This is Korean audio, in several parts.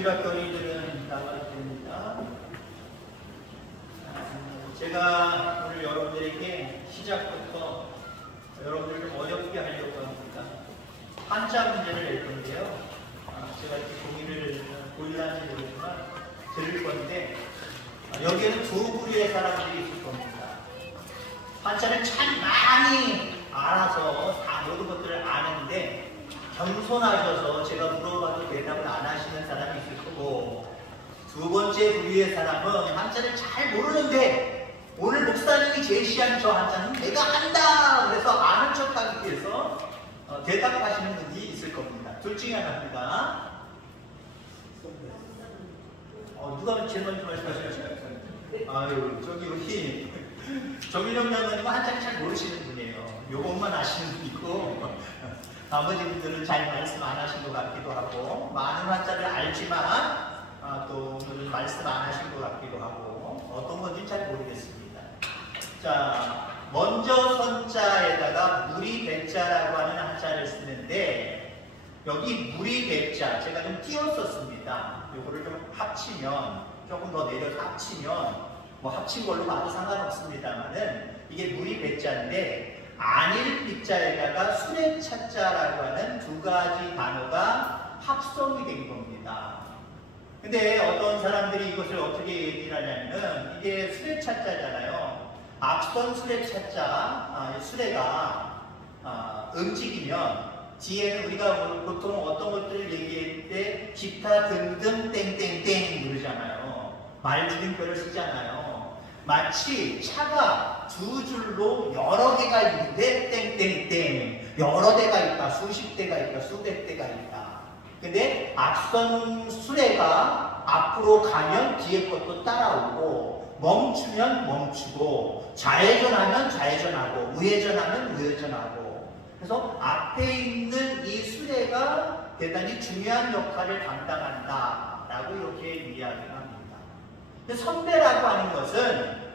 주일학교 어린이들은 나가도 됩니다. 제가 오늘 여러분들에게 시작부터 여러분들을 좀 어렵게 하려고 합니다. 한자 문제를 낼 건데요. 제가 이렇게 종이를 보일는지 모르지만 들을 건데 여기에는 두 부류의 사람들이 있을 겁니다. 한자를 참 많이 알아서 다 모든 것들을 아는데 겸손하셔서 제가 물어봐도 대답을 안 하시는 사람이 있을 거고, 두 번째 부류의 사람은 한자를 잘 모르는데 오늘 목사님이 제시한 저 한자는 내가 한다 그래서 아는 척하기 위해서 대답하시는 분이 있을 겁니다. 둘 중에 하나입니다. 누가 제일 먼저 말씀하셨죠? 아유, 저기 우리 정일영 장관님은 한자를 잘 모르시는 분이에요. 요것만 아시는 분이고 나머지 분들은 잘 말씀 안 하신 것 같기도 하고, 많은 한자를 알지만 또 오늘은 말씀 안 하신 것 같기도 하고, 어떤 건지 잘 모르겠습니다. 자, 먼저 선자에다가 무리 배자라고 하는 한자를 쓰는데, 여기 무리 배자 제가 좀 띄웠었습니다. 요거를 좀 합치면, 조금 더 내려서 합치면, 뭐 합친 걸로 봐도 상관없습니다만은 이게 무리 배자인데, 안일 빗자에다가 수레 차자라고 하는 두 가지 단어가 합성이 된 겁니다. 근데 어떤 사람들이 이것을 어떻게 얘기를 하냐면, 이게 수레 차자잖아요. 앞선 수레 차자, 수레가 움직이면 뒤에는 우리가 보통 어떤 것들을 얘기할 때 기타 등등 땡땡땡 누르잖아요. 말줄임표를 쓰잖아요. 마치 차가 두 줄로 여러 개가 있는데 땡땡땡, 여러 대가 있다, 수십 대가 있다, 수백 대가 있다. 근데 앞선 수레가 앞으로 가면 뒤에 것도 따라오고, 멈추면 멈추고, 좌회전하면 좌회전하고, 우회전하면 우회전하고, 그래서 앞에 있는 이 수레가 대단히 중요한 역할을 감당한다 라고 이렇게 이야기를 합니다. 선배라고 하는 것은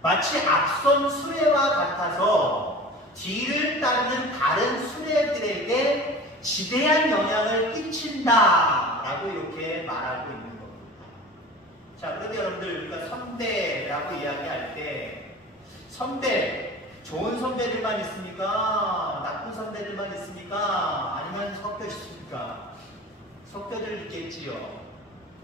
마치 앞선 수레와 같아서 뒤를 따르는 다른 수레들에게 지대한 영향을 끼친다 라고 이렇게 말하고 있는 겁니다. 자, 그런데 여러분들, 우리가 선배라고 이야기할 때 선배, 좋은 선배들만 있습니까? 나쁜 선배들만 있습니까? 아니면 섞여 있습니까? 섞여들 있겠지요.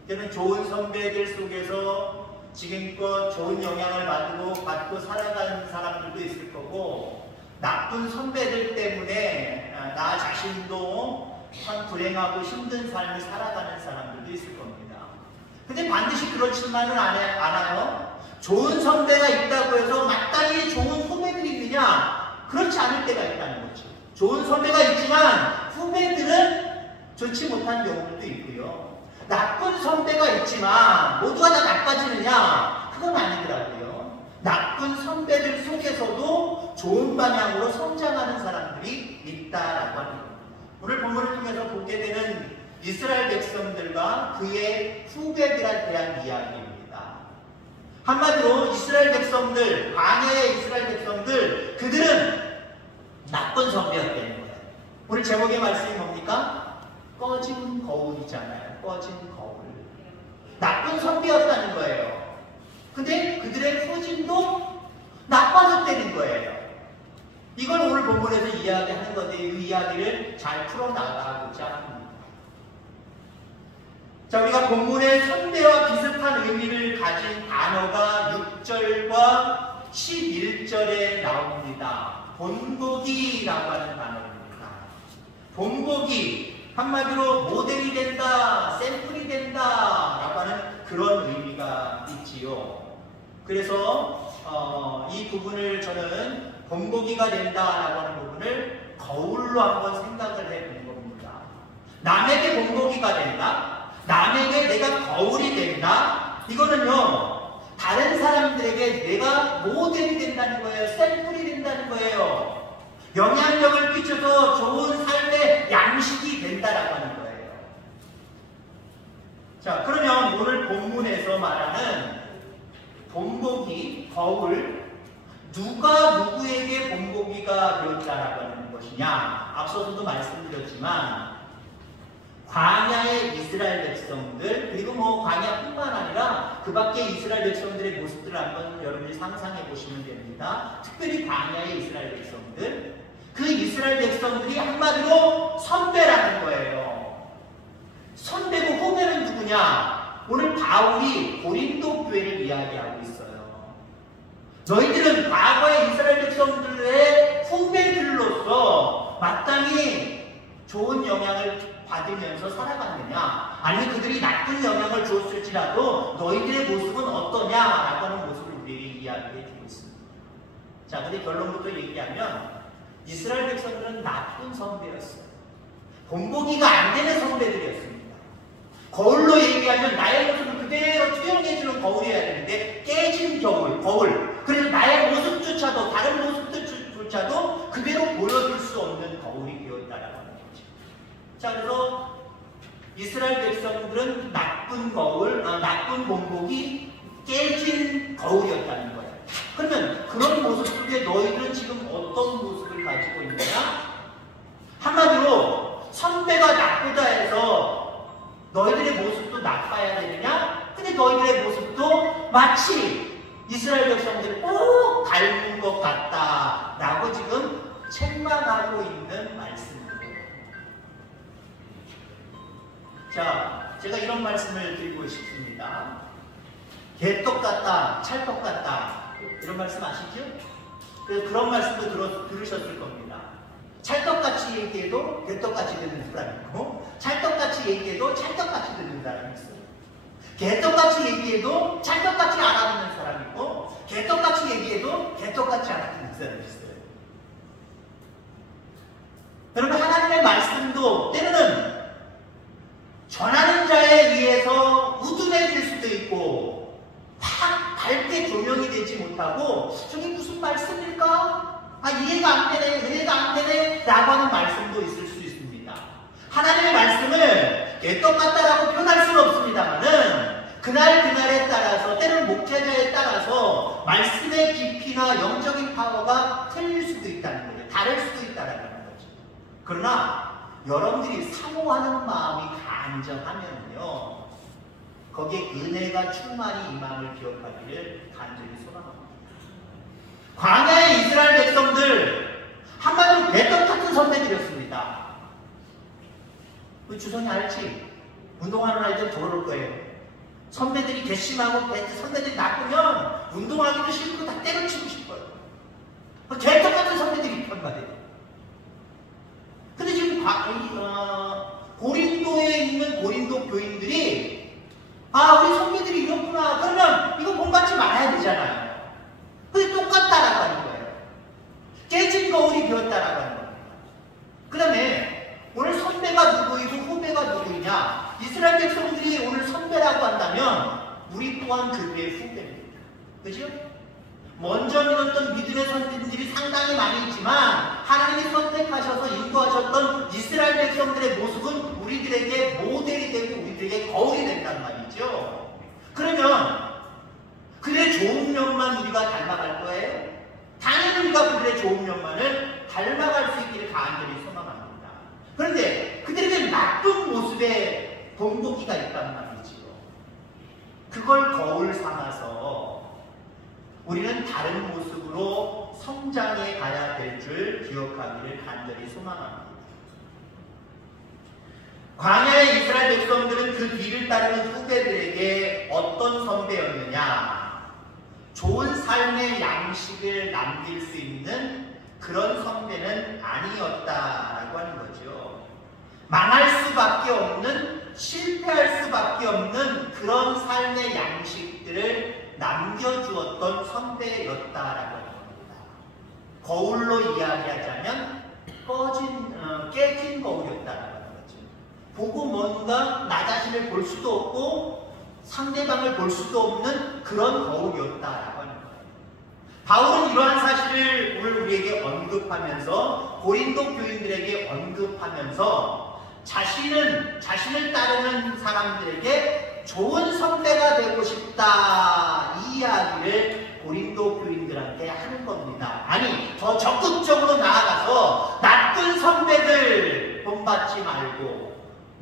때는 좋은 선배들 속에서 지금껏 좋은 영향을 받고 살아가는 사람들도 있을 거고, 나쁜 선배들 때문에 나 자신도 참 불행하고 힘든 삶을 살아가는 사람들도 있을 겁니다. 근데 반드시 그렇지만은 않아요. 좋은 선배가 있다고 해서 마땅히 좋은 후배들이 있느냐? 그렇지 않을 때가 있다는 거죠. 좋은 선배가 있지만 후배들은 좋지 못한 경우들도 있고요. 나쁜 선배가 있지만 모두가 다 나빠지느냐? 그건 아니더라고요. 나쁜 선배들 속에서도 좋은 방향으로 성장하는 사람들이 있다라고 합니다. 오늘 본문을 통해서 보게 되는 이스라엘 백성들과 그의 후배들에 대한 이야기입니다. 한마디로 이스라엘 백성들, 광야의 이스라엘 백성들, 그들은 나쁜 선배였다는 거예요. 오늘 제목의 말씀이 뭡니까? 꺼진 거울이잖아요. 꺼진 거울. 나쁜 선비였다는 거예요. 근데 그들의 후진도 나빠졌다는 거예요. 이걸 오늘 본문에서 이야기하는 건데, 이 이야기를 잘 풀어나가고자 합니다. 자, 우리가 본문의 선배와 비슷한 의미를 가진 단어가 6절과 11절에 나옵니다. 본보기라고 하는 단어입니다. 본보기, 한마디로 모델이 된다, 샘플이 된다 라고 하는 그런 의미가 있지요. 그래서 이 부분을 저는 본보기가 된다 라고 하는 부분을 거울로 한번 생각을 해보는 겁니다. 남에게 본보기가 된다? 남에게 내가 거울이 된다? 이거는요, 다른 사람들에게 내가 모델이 된다는 거예요. 샘플이 된다는 거예요. 영향력을 끼쳐서 좋은 삶의 양식이 된다라고 하는 거예요. 자, 그러면 오늘 본문에서 말하는 본보기, 거울, 누가 누구에게 본보기가 되었다라고 하는 것이냐? 앞서서도 말씀드렸지만 광야의 이스라엘 백성들, 그리고 뭐 광야뿐만 아니라 그 밖에 이스라엘 백성들의 모습들을 한번 여러분이 상상해 보시면 됩니다. 특별히 광야의 이스라엘 백성들, 그 이스라엘 백성들이 한마디로 선배라는 거예요. 선배고 후배는 누구냐? 오늘 바울이 고린도 교회를 이야기하고 있어요. 너희들은 과거의 이스라엘 백성들의 후배들로서 마땅히 좋은 영향을 받으면서 살아갔느냐? 아니면 그들이 나쁜 영향을 주었을지라도 너희들의 모습은 어떠냐라고 하는 모습을 우리에게 이야기해 주고 있습니다. 자, 근데 결론부터 얘기하면 이스라엘 백성들은 나쁜 선배였어요. 본보기가 안 되는 선배들이었습니다. 거울로 얘기하면 나의 모습을 그대로 투영해주는 거울이어야 되는데 깨진 거울. 그래서 나의 모습조차도 다른 모습들조차도 그대로 보여줄 수 없는 거울이 되었다라고 하는 거죠. 자, 그래서 이스라엘 백성들은 나쁜 본보기 깨진 거울이었다는 거예요. 그러면 그런 모습 속에 너희들은 지금 어떤 모습을 가지고 있느냐? 한마디로 선배가 나쁘다 해서 너희들의 모습도 나빠야 되느냐? 근데 너희들의 모습도 마치 이스라엘 백성들을 꼭 닮은 것 같다라고 지금 책망하고 있는 말씀이에요. 자, 제가 이런 말씀을 드리고 싶습니다. 개떡 같다, 찰떡 같다, 이런 말씀 아시죠? 그런 말씀도 들으셨을 겁니다. 찰떡같이 얘기해도 개떡같이 듣는 사람이 있고, 찰떡같이 얘기해도 찰떡같이 듣는 사람이 있어요. 개떡같이 얘기해도 찰떡같이 알아듣는 사람이 있고, 개떡같이 얘기해도 개떡같이 알아듣는 사람이 있어요. 여러분, 하나님의 말씀도 때로는 전하는 자에 의해서 우둔해질 수도 있고, 확 밝게 조명이 되지 못하고, 저게 무슨 말씀일까? 이해가 안 되네, 은혜가 안 되네 라고 하는 말씀도 있을 수 있습니다. 하나님의 말씀을 개떡 같다라고 표현할 수는 없습니다만은 그날에 따라서, 때로는 목회자에 따라서 말씀의 깊이나 영적인 파워가 틀릴 수도 있다는 거예요. 다를 수도 있다는 거죠. 그러나 여러분들이 사모하는 마음이 간절하면요, 거기에 은혜가 충만히 임함을 기억하기를 간절히 소망합니다. 광야의 이스라엘 백성들, 한마디로 개떡 같은 선배들이었습니다. 그 주성이 알지? 운동하는 아이들 돌아올 거예요. 선배들이 괘씸하고 선배들이 나쁘면 운동하기도 싫고 다 때려치고 싶어요. 개떡 같은 선배들이 있단 말이에요. 근데 지금 고린도에 있는 고린도 교인들이 우리 선배들이 이렇구나. 그러면 이거 본받지 말아야 되잖아요. 근데 똑같다라고 하는 거예요. 깨진 거울이 되었다라고 하는 겁니다. 그 다음에 오늘 선배가 누구이고 후배가 누구이냐? 이스라엘 백성들이 오늘 선배라고 한다면 우리 또한 그들의 후배입니다. 그죠? 먼저 믿었던 믿음의 선배들이 상당히 많이 있지만 하나님이 선택하셔서 인도하셨던 이스라엘 백성들의 모습은 우리들에게 모델이 되고 우리들에게 거울이 된단 말이죠. 그러면 그들의 좋은 면만 우리가 닮아갈 거예요? 당연히 우리가 그들의 좋은 면만을 닮아갈 수 있기를 간절히 소망합니다. 그런데 그들에게 나쁜 모습의 본보기가 있단 말이죠. 그걸 거울 삼아서 우리는 다른 모습으로 성장해 가야 될 줄 기억하기를 간절히 소망합니다. 광야의 이스라엘 백성들은 그 뒤를 따르는 후배들에게 어떤 선배였느냐? 좋은 삶의 양식을 남길 수 있는 그런 선배는 아니었다라고 하는 거죠. 망할 수밖에 없는, 실패할 수밖에 없는 그런 삶의 양식들을 남겨주었던 선배였다라고 하는 겁니다. 거울로 이야기하자면 깨진 거울이었다라고 하는 거죠. 보고 뭔가 나 자신을 볼 수도 없고 상대방을 볼 수도 없는 그런 거울이었다라고 하는 거예요. 바울은 이러한 사실을 오늘 우리에게 언급하면서, 고린도 교인들에게 언급하면서 자신을 따르는 사람들에게 좋은 선배가 되고 싶다, 이 이야기를 고린도 교인들한테 하는 겁니다. 아니, 더 적극적으로 나아가서 나쁜 선배들 본받지 말고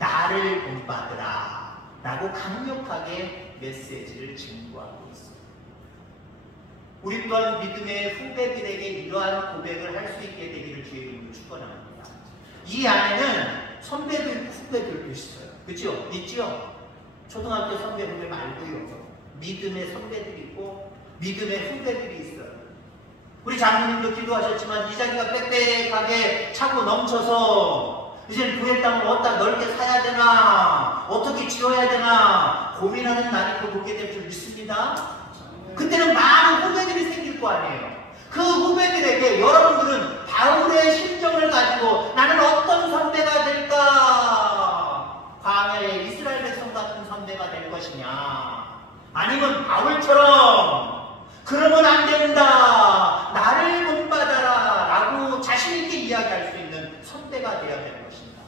나를 본받으라 라고 강력하게 메시지를 증거하고 있습니다. 우리 또한 믿음의 후배들에게 이러한 고백을 할 수 있게 되기를 주의 이름으로 축원합니다. 이 안에는 선배도 있고 후배들도 있어요. 그렇죠? 있죠? 초등학교 선배 후배 말고요. 믿음의 선배들이 있고 믿음의 후배들이 있어요. 우리 장로님도 기도하셨지만 이 자기가 빽빽하게 차고 넘쳐서 이제 교회 땅을 어디다 넓게 사야 되나 어떻게 지어야 되나 고민하는 날이 곧 오게 될 줄 믿습니다. 그때는 많은 후배들이 생길 거 아니에요. 그 후배들에게 여러분들은 바울의 심정을 가지고 나는 어떤 선배가 될까? 광야의 이스라엘 백성 같은 선배가 될 것이냐? 아니면 바울처럼 그러면 안 된다. 나를 본받아라. 라고 자신있게 이야기할 수 있는 선배가 되어야 될 것입니다.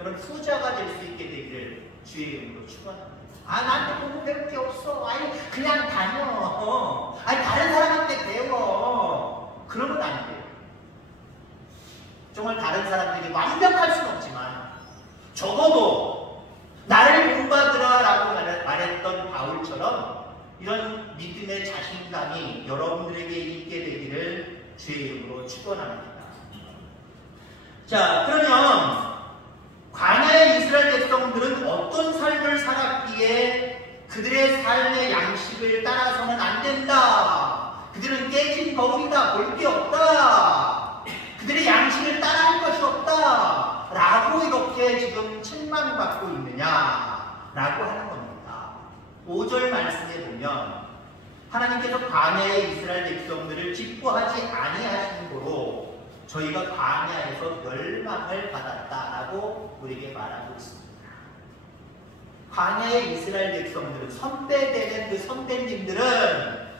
여러분 후자가 될 수 있게 되기를 주의 이름으로 축원합니다. 나한테 공부 배울 게 없어. 아니 그냥 다녀. 아니 다른 사람한테 배워. 그러면 안 돼요. 정말 다른 사람들이 완벽할 수는 없지만 적어도 나를 본받으라 라고 말했던 바울처럼 이런 믿음의 자신감이 여러분들에게 있게 되기를 주의 이름으로 축원합니다. 자, 그러면 광야의 이스라엘 백성들은 어떤 삶을 살았기에 그들의 삶의 양식을 따라서는 안 된다. 그들은 깨진 거울이다. 볼 게 없다. 그들의 양식을 따라할 것이 없다. 라고 이렇게 지금 책망받고 있느냐 라고 하는 겁니다. 5절 말씀에 보면 하나님께서 광야의 이스라엘 백성들을 기뻐하지 아니하신 고로 저희가 광야에서 멸망을 받았다라고 우리에게 말하고 있습니다. 광야의 이스라엘 백성들은 선배되는 그 선배님들은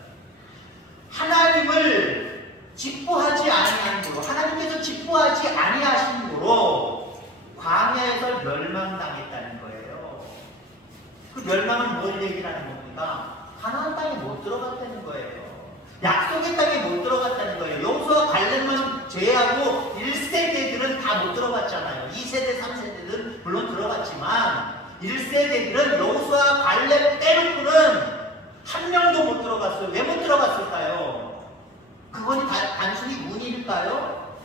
하나님을 기뻐하지 아니한 고로 하나님께서 기뻐하지 아니하신 고로 광야에서 멸망당했다는 거예요. 그 멸망은 뭘 얘기하는 겁니까? 가나안 땅에 못 들어갔다는 거예요. 약속의 땅에 못 들어갔다는 거예요. 여호수아 갈렙만 제외하고 1세대들은 다 못 들어갔잖아요. 2세대, 3세대들은 물론 들어갔지만 1세대들은 여호수아 갈렙 빼놓고는 한 명도 못 들어갔어요. 왜 못 들어갔을까요? 그건 단순히 운일까요?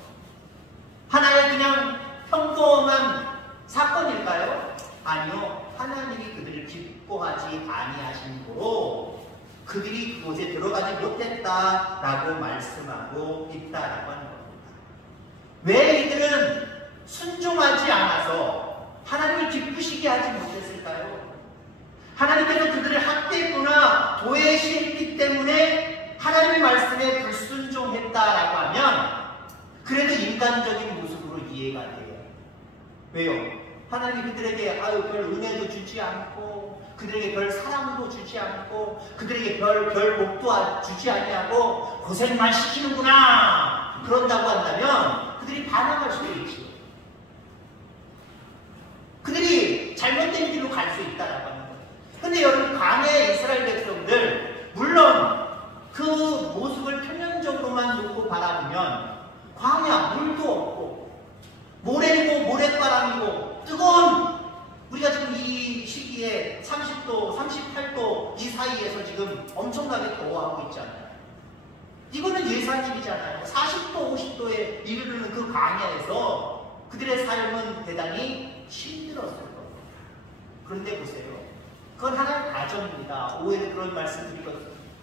하나의 그냥 평범한 사건일까요? 아니요. 하나님이 그들을 기뻐하지 아니하신 거로 그들이 그곳에 들어가지 못했다라고 말씀하고 있다라고 하는 겁니다. 왜 이들은 순종하지 않아서 하나님을 기쁘시게 하지 못했을까요? 하나님께서 그들을 학대했거나 도외시했기 때문에 하나님의 말씀에 불순종했다라고 하면 그래도 인간적인 모습으로 이해가 돼요. 왜요? 하나님이 그들에게 별 은혜도 주지 않고 그들에게 별 사랑도 주지 않고 그들에게 별 복도 주지 아니하고 고생만 시키는구나 그런다고 한다면 그들이 반항할 수도 있죠. 그들이 잘못된 길로 갈 수 있다라고 하는 거예요. 근데 여러분 광야의 이스라엘 백성들 물론 그 모습을 표면적으로만 놓고 바라보면 광야 물도 없고 모래이고 모래바람이고 뜨거운 우리가 지금 이 시기에 30도, 38도 이 사이에서 지금 엄청나게 더워하고 있잖아요. 이거는 예산일이잖아요. 40도, 50도에 이르는 그 광야에서 그들의 삶은 대단히 힘들었을 겁니다. 그런데 보세요. 그건 하나의 과정입니다. 오해는 그런 말씀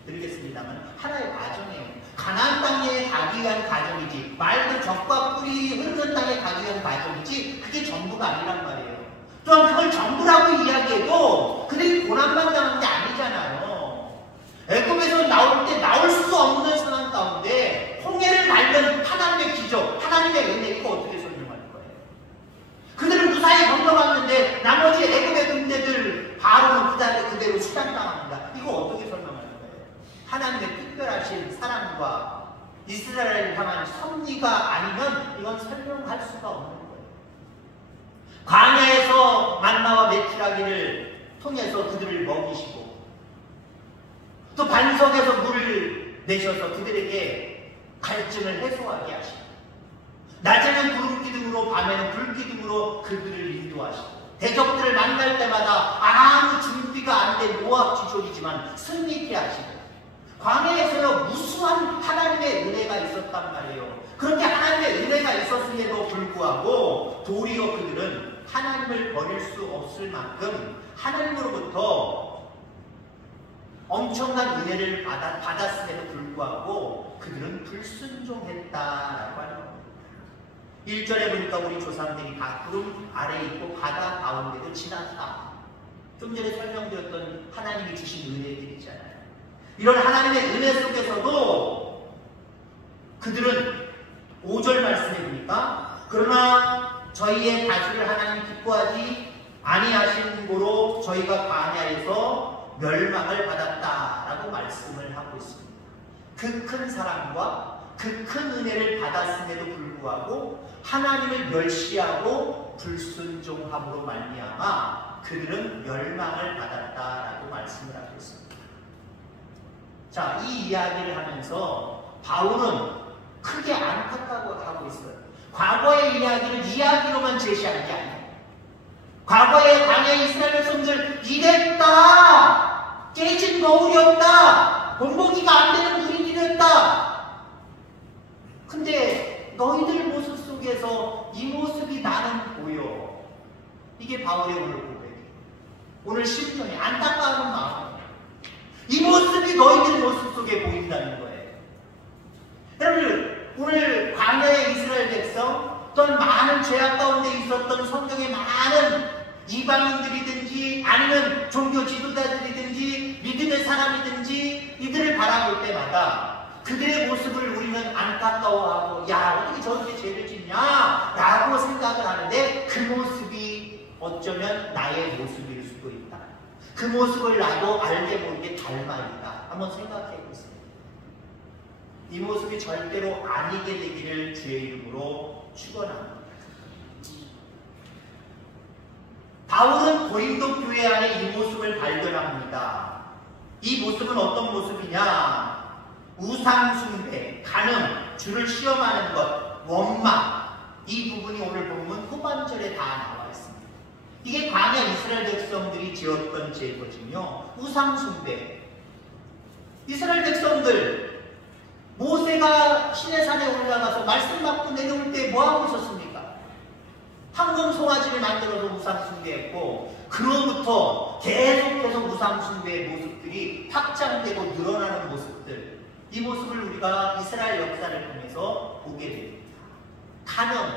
드리겠습니다만 하나의 과정이에요. 가나안 땅에 가기 위한 과정이지 말 그대로 젖과 꿀이 흐르는 땅에 가기 위한 과정이지 그게 전부가 아니란 말이에요. 또한 그걸 전부라고 이야기해도 그들이 고난만 당한 게 아니잖아요. 애굽에서 나올 때 나올 수 없는 상황 가운데 홍해를 날면 하나님의 기적, 하나님의 은혜 이거 어떻게 설명할 거예요? 그들은 무사히 건너갔는데 나머지 애굽의 군대들 바로는 그대로 수장당합니다. 이거 어떻게 설명할 거예요? 하나님의 특별하신 사랑과 이스라엘을 향한 섭리가 아니면 이건 설명할 수가 없는 거예요. 광야에서 만나와 메추라기를 통해서 그들을 먹이시고 또 반석에서 물을 내셔서 그들에게 갈증을 해소하게 하시고 낮에는 구름 기둥으로 밤에는 불 기둥으로 그들을 인도하시고 대적들을 만날 때마다 아무 준비가 안 된 모압지졸이지만 승리케 하시고, 광야에서는 무수한 하나님의 은혜가 있었단 말이에요. 그렇게 하나님의 은혜가 있었음에도 불구하고 도리어 그들은 하나님을 버릴 수 없을 만큼 하나님으로부터 엄청난 은혜를 받았음에도 불구하고 그들은 불순종했다라고 하는 겁니다. 1절에 보니까 우리 조상들이 다 구름 아래에 있고 바다 가운데도 지났다. 좀 전에 설명드렸던 하나님이 주신 은혜들이잖아요. 이런 하나님의 은혜 속에서도 그들은 5절 말씀해 보니까 그러나 저희의 다수를 하나님 기뻐하지 아니하신 고로 저희가 광야에서 멸망을 받았다라고 말씀을 하고 있습니다. 그 큰 사랑과 그 큰 은혜를 받았음에도 불구하고 하나님을 멸시하고 불순종함으로 말미암아 그들은 멸망을 받았다라고 말씀을 하고 있습니다. 자, 이 이야기를 하면서 바울은 크게 안타까워하고 있어요. 과거의 이야기를 이야기로만 제시하는 게 아니에요. 과거의 광야의 이스라엘 백성들 이랬다. 깨진 거울이었다. 본보기가 안 되는 우리들이었다. 근데 너희들 모습 속에서 이 모습이 나는 보여. 이게 바울의 오늘 고백이에요. 오늘 심정이 안타까운 마음이에요. 이 모습이 너희들 모습 속에 보인다는 거예요. 여러분, 오늘 광야의 이스라엘 백성, 또한 많은 죄악 가운데 있었던 성경의 많은 이방인들이든지 아니면 종교 지도자들이든지 믿음의 사람이든지 이들을 바라볼 때마다 그들의 모습을 우리는 안타까워하고 야, 어떻게 저렇게 죄를 짓냐 라고 생각을 하는데 그 모습이 어쩌면 나의 모습일 수도 있다. 그 모습을 나도 알게 모르게 닮아있다. 한번 생각해 보세요. 이 모습이 절대로 아니게 되기를 주의 이름으로 축원합니다. 바울은 고린도 교회 안에 이 모습을 발견합니다. 이 모습은 어떤 모습이냐? 우상숭배, 간음, 주를 시험하는 것, 원망, 이 부분이 오늘 본문 후반절에 다 나와 있습니다. 이게 광야 이스라엘 백성들이 지었던 죄거든요. 우상숭배. 이스라엘 백성들 모세가 시내산에 올라가서 말씀 받고 내려올 때 뭐하고 있었습니까? 황금 송아지를 만들어서 우상숭배했고 그로부터 계속해서 우상숭배의 모습들이 확장되고 늘어나는 모습들, 이 모습을 우리가 이스라엘 역사를 통해서 보게 됩니다. 간음,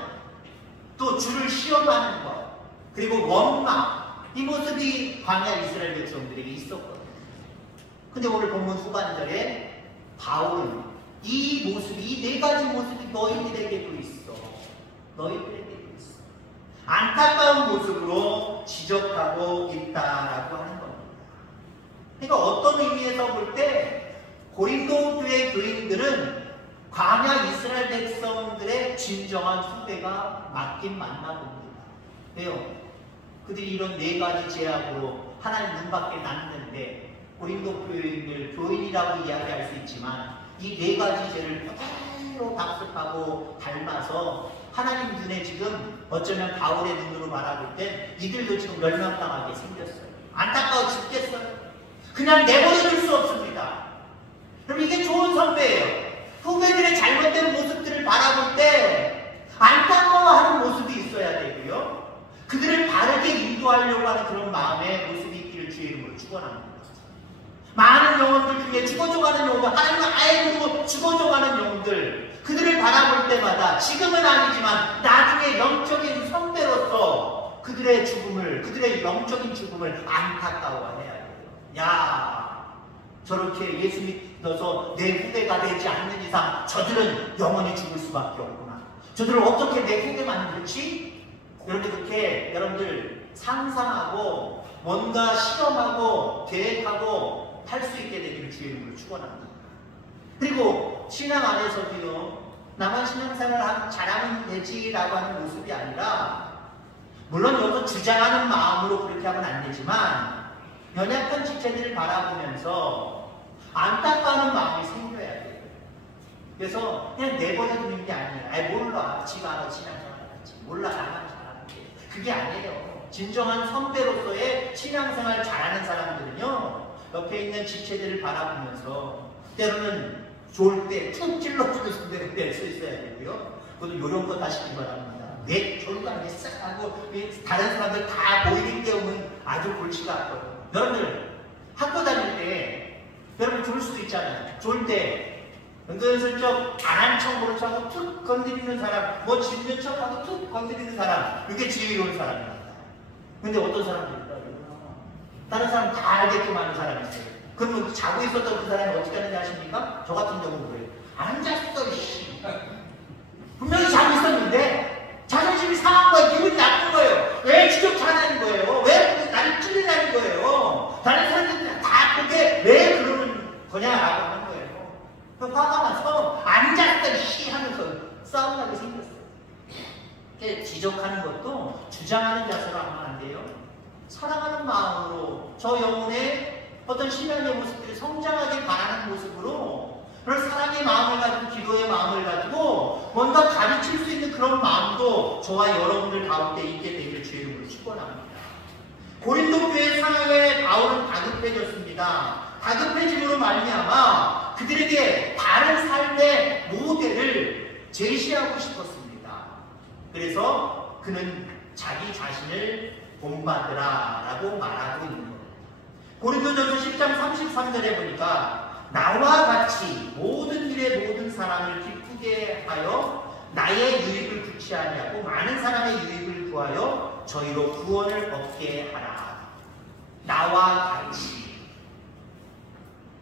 또 주를 시험하는 것, 그리고 원망, 이 모습이 광야 이스라엘 백성들에게 있었거든요. 근데 오늘 본문 후반절에 바울은 이 모습이, 이 네 가지 모습이 너희들에게도 있어. 너희들에게도 있어. 안타까운 모습으로 지적하고 있다라고 하는 겁니다. 그러니까 어떤 의미에서 볼 때 고린도 교회 교인들은 광야 이스라엘 백성들의 진정한 후배가 맞긴 맞나 봅니다. 왜요? 그들이 이런 네 가지 제약으로 하나님 눈 밖에 났는데 고린도 교인들, 교인이라고 이야기할 수 있지만 이 네 가지 죄를 그대로 답습하고 닮아서 하나님 눈에 지금 어쩌면 바울의 눈으로 바라볼 때 이들도 지금 멸망당하게 생겼어요. 안타까워 죽겠어요. 그냥 내버려둘 수 없습니다. 그럼 이게 좋은 선배예요. 후배들의 잘못된 모습들을 바라볼 때 안타까워하는 모습이 있어야 되고요. 그들을 바르게 인도하려고 하는 그런 마음의 모습이 있기를 주의 이름으로 축원합니다. 많은 영혼들 중에 죽어져가는 영혼들, 하나님을 아예 모르고 죽어져가는 영혼들, 그들을 바라볼 때마다 지금은 아니지만 나중에 영적인 선배로서 그들의 죽음을, 그들의 영적인 죽음을 안타까워해야 돼요. 야, 저렇게 예수 믿어서 내 후배가 되지 않는 이상 저들은 영원히 죽을 수밖에 없구나. 저들을 어떻게 내 후배 만들지? 여러분들 그렇게 여러분들 상상하고 뭔가 실험하고 계획하고 할 수 있게 되기를 주의 이름으로 축원합니다. 그리고 신앙 안에서도요, 나만 신앙생활을 잘하면 되지라고 하는 모습이 아니라, 물론 여기서 주장하는 마음으로 그렇게 하면 안 되지만 연약한 지체들을 바라보면서 안타까운 마음이 생겨야 돼요. 그래서 그냥 내버려두는 게 아니에요. 아이 몰라, 지가 알아 신앙생활 하지, 몰라 나만 잘하는 게, 그게 아니에요. 진정한 선배로서의 신앙생활 잘하는 사람들은요, 옆에 있는 지체들을 바라보면서 때로는 좋을 때 툭 찔러주는 선배가 될 수 있어야 되고요. 그것도 요령껏 하시기 바랍니다. 왜 졸도 안 했어? 하고 다른 사람들 다 보이게 깨우면 아주 골치가 아파요. 여러분들 학교 다닐 때 여러분 졸을 수도 있잖아요. 졸 때 은근슬쩍 안 한 척 모른 척하고 툭 건드리는 사람, 뭐 짖는 척하고 툭 건드리는 사람, 이게 지혜로운 사람입니다. 근데 어떤 사람들이 있다고요? 다른 사람 다 알게끔 하는 사람이 있어요. 그러면 자고 있었던 그 사람이 어떻게 하는지 아십니까? 저 같은 경우는 그래요. 앉았어, 씨. 분명히 자고 있었는데 자존심이 상한 거예요. 기분이 나쁜 거예요. 왜 지적하는 거예요? 왜 나를 찔리라는 거예요? 다른 사람들이 다 그게 왜 그러는 거냐라고 하는 거예요. 화가 나서 앉았어, 씨 하면서 싸움나게 생겼어요. 지적하는 것도 주장하는 자세로 하면 안 돼요. 사랑하는 마음으로 저 영혼의 어떤 신앙의 모습들이 성장하길 바라는 모습으로 그런 사랑의 마음을 가지고 기도의 마음을 가지고 뭔가 가르칠 수 있는 그런 마음도 저와 여러분들 가운데 있게 되기를 주의 이름으로 축원합니다. 고린도 교회 상황에 바울은 다급해졌습니다. 다급해짐으로 말미암아 그들에게 다른 삶의 모델을 제시하고 싶었습니다. 그래서 그는 자기 자신을 본받으라 라고 말하고 있는 겁니다. 고린도전서 10장 33절에 보니까 나와 같이 모든 일에 모든 사람을 기쁘게 하여 나의 유익을 구치 아니하고 많은 사람의 유익을 구하여 저희로 구원을 얻게 하라. 나와 같이.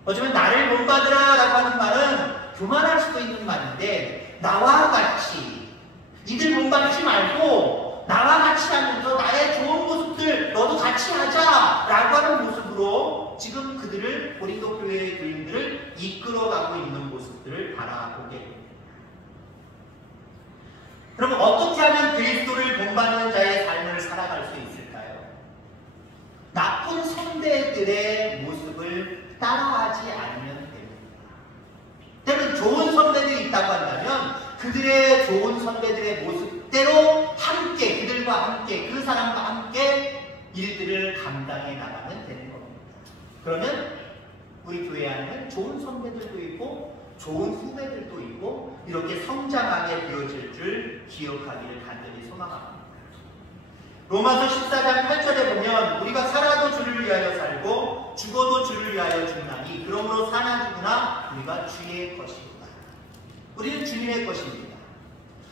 어쩌면 나를 본받으라 라고 하는 말은 교만할 수도 있는 말인데 나와 같이 이들 본받지 말고 나와 같이 하면서 나의 좋은 모습들 너도 같이 하자 라고 하는 모습으로 지금 그들을 고린도 교회의 교인들을 이끌어가고 있는 모습들을 바라보게 됩니다. 그럼 어떻게 하면 그리스도를 본받는 자의 삶을 살아갈 수 있을까요? 나쁜 선배들의 모습을 따라하지 않으면 됩니다. 때로는 좋은 선배들이 있다고 한다면 그들의 좋은 선배들의 모습대로 함께 그들과 함께 그 사람과 함께 일들을 감당해 나가면 되는 겁니다. 그러면 우리 교회 안에는 좋은 선배들도 있고 좋은 후배들도 있고 이렇게 성장하게 되어질 줄 기억하기를 간절히 소망합니다. 로마서 14장 8절에 보면 우리가 살아도 주를 위하여 살고 죽어도 주를 위하여 죽나니 그러므로 사나 죽으나 우리가 주의 것이다. 우리는 주님의 것입니다.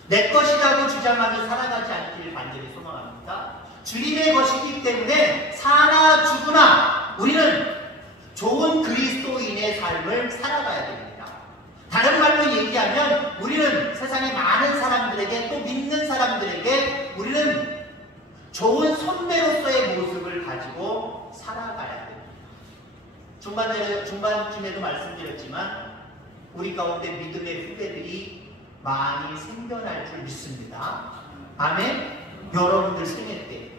내 것이라고 주장하며 살아가지 않기를 간절히 소망합니다. 주님의 것이기 때문에 사나 죽으나 우리는 좋은 그리스도인의 삶을 살아가야 됩니다. 다른 말로 얘기하면 우리는 세상의 많은 사람들에게 또 믿는 사람들에게 우리는 좋은 선배로서의 모습을 가지고 살아가야 됩니다. 중반쯤에도 말씀드렸지만 우리 가운데 믿음의 후배들이 많이 생겨날 줄 믿습니다. 아멘? 여러분들 생애 때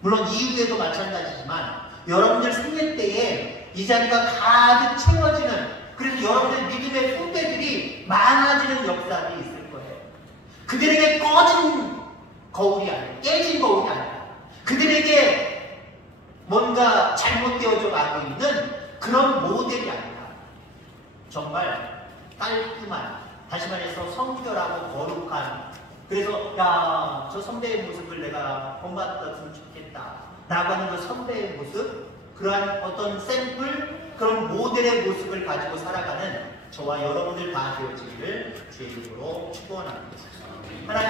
물론 이후에도 마찬가지지만 여러분들 생애 때에 이 자리가 가득 채워지는 그래서 여러분들 믿음의 후배들이 많아지는 역사들이 있을 거예요. 그들에게 꺼진 거울이 아니라 깨진 거울이 아니라 그들에게 뭔가 잘못되어져 가고 있는 그런 모델이 아니라 정말 깔끔한 다시 말해서 성결하고 거룩한 그래서 야, 저 선배의 모습을 내가 본받았으면 좋겠다 라고 하는 그 선배의 모습 그러한 어떤 샘플 그런 모델의 모습을 가지고 살아가는 저와 여러분들 다 되어지기를 주의 이름으로 축원합니다.